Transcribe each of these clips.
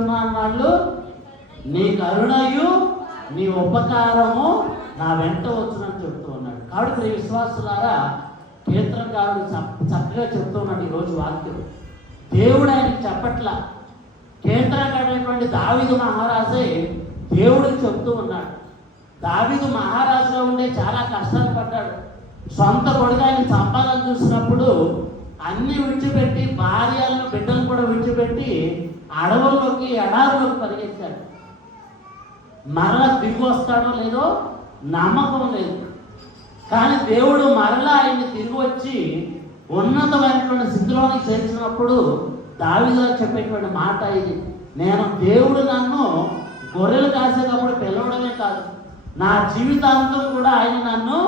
ఉన్నాను వాళ్ళు నీ కరుణయు నీ ఉపకారము నా వెంట వచ్చునని చెప్తూ ఉన్నాడు. కాబట్టి ప్రియ విశ్వాసులారా, కీర్తనకారుడు చక్కగా చెప్తూ ఉన్నాడు ఈరోజు వాక్యం. దేవుడు ఆయనకి చెప్పట్లా, కీర్తనకారుడైనటువంటి దావీదు మహారాజే దేవుడికి చెప్తూ ఉన్నాడు. దావీదు మహారాజుగా ఉండే చాలా కష్టాలు పడ్డాడు. సొంత కొడుకు ఆయన చంపాలని చూసినప్పుడు అన్ని విడిచిపెట్టి, భార్యలను బిడ్డలు కూడా విడిచిపెట్టి అడవుల్లోకి ఎడారులోకి పరిగెత్తాడు. మరలా తిరిగి వస్తాడో లేదో నమ్మకం లేదు. కానీ దేవుడు మరలా ఆయన్ని తిరిగి వచ్చి ఉన్నతమైనటువంటి స్థితిలోకి చేర్చినప్పుడు దావీదు చెప్పేటువంటి మాట ఇది, నేను దేవుడు నన్ను గొర్రెలు కాసేటప్పుడు పిలవడమే కాదు, నా జీవితాంతం కూడా ఆయన నన్ను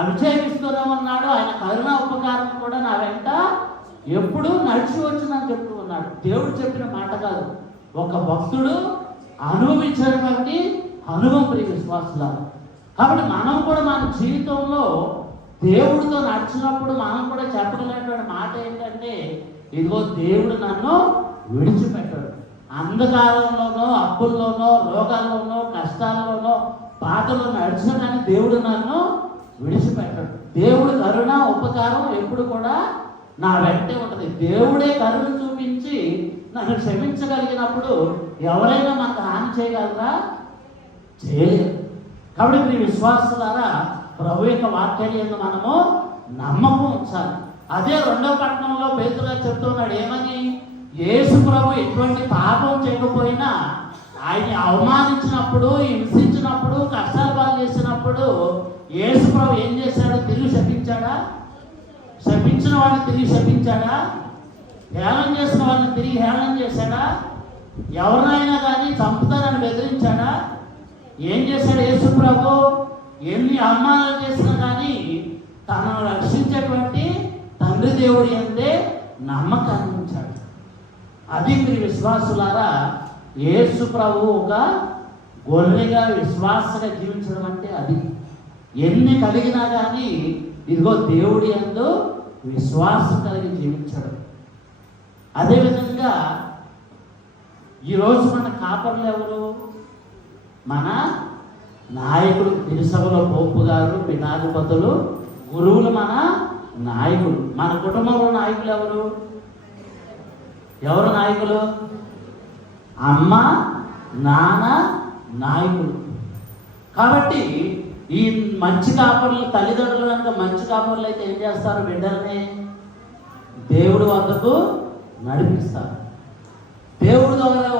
అభిషేకిస్తూనే ఉన్నాడు, ఆయన కరుణ ఉపకారం కూడా నా వెంట ఎప్పుడూ నడిచి వచ్చిందని చెప్తూ ఉన్నాడు. దేవుడు చెప్పిన మాట కాదు, ఒక భక్తుడు అనుభవించినటువంటి అనుభవం ప్రియ విశ్వాసులారా. కాబట్టి మనం కూడా మన జీవితంలో దేవుడితో నడిచినప్పుడు మనం కూడా చెప్పగలిగినటువంటి మాట ఏంటంటే, ఇదిగో దేవుడు నన్ను విడిచిపెట్టాడు. అంధకారంలోనో, అప్పుల్లోనో, రోగాల్లోనో, కష్టాల్లోనో, బాధలో నడిచిన కానీ దేవుడు నన్ను విడిచిపెట్టాడు. దేవుడు కరుణ ఉపకారం ఎప్పుడు కూడా నా వెంటే ఉంటుంది. దేవుడే కరుణ చూపించి నన్ను క్షమించగలిగినప్పుడు ఎవరైనా మనకు హాని చేయగలరా? చేయలేదు. కాబట్టి మీ విశ్వాసులారా, ప్రభు యొక్క వాక్యాన్ని మనము నమ్మకం ఉంచాలి. అదే 2వ పట్టణంలో పేతురు చెప్తున్నాడు ఏమని, యేసు ప్రభు ఎటువంటి పాపం చేయకపోయినా ఆయన్ని అవమానించినప్పుడు, హింసించినప్పుడు, కష్టాలు పాలు చేసినప్పుడు యేసు ప్రభు ఏం చేశాడు? తిరిగి శపించాడా? శపించిన వాడిని తిరిగి శపించాడా? హేళన చేసిన వాళ్ళని తిరిగి హేళన చేశాడా? ఎవరినైనా కానీ చంపుతానని బెదిరించాడా? ఏం చేశాడు యేసు ప్రభు? ఎన్ని అవమానాలు చేసినా కానీ తనను రక్షించేటువంటి తండ్రి దేవుడి అందే నమ్మకాన్ని ఉంచాడు. అది మీరు విశ్వాసులారా, యేసు ప్రభు ఒక గొర్రెగా విశ్వాసగా జీవించడం అంటే అది. ఎన్ని కలిగినా కానీ ఇదిగో దేవుడి యందు విశ్వాసం కలిగి జీవించడం. అదేవిధంగా ఈరోజు మన కాపర్లు ఎవరు? మన నాయకులు. తిరుసభలో పోపు గారు, పీఠాధిపతులు, గురువులు మన నాయకులు. మన కుటుంబంలో నాయకులు ఎవరు? ఎవరు నాయకులు? అమ్మ, నాన్న నాయకులు. కాబట్టి ఈ మంచి కాపర్లు, తల్లిదండ్రులు కనుక మంచి కాపర్లు అయితే ఏం చేస్తారు? బిడ్డల్ని దేవుడి వద్దకు నడిపిస్తారు. దేవుడి ద్వారా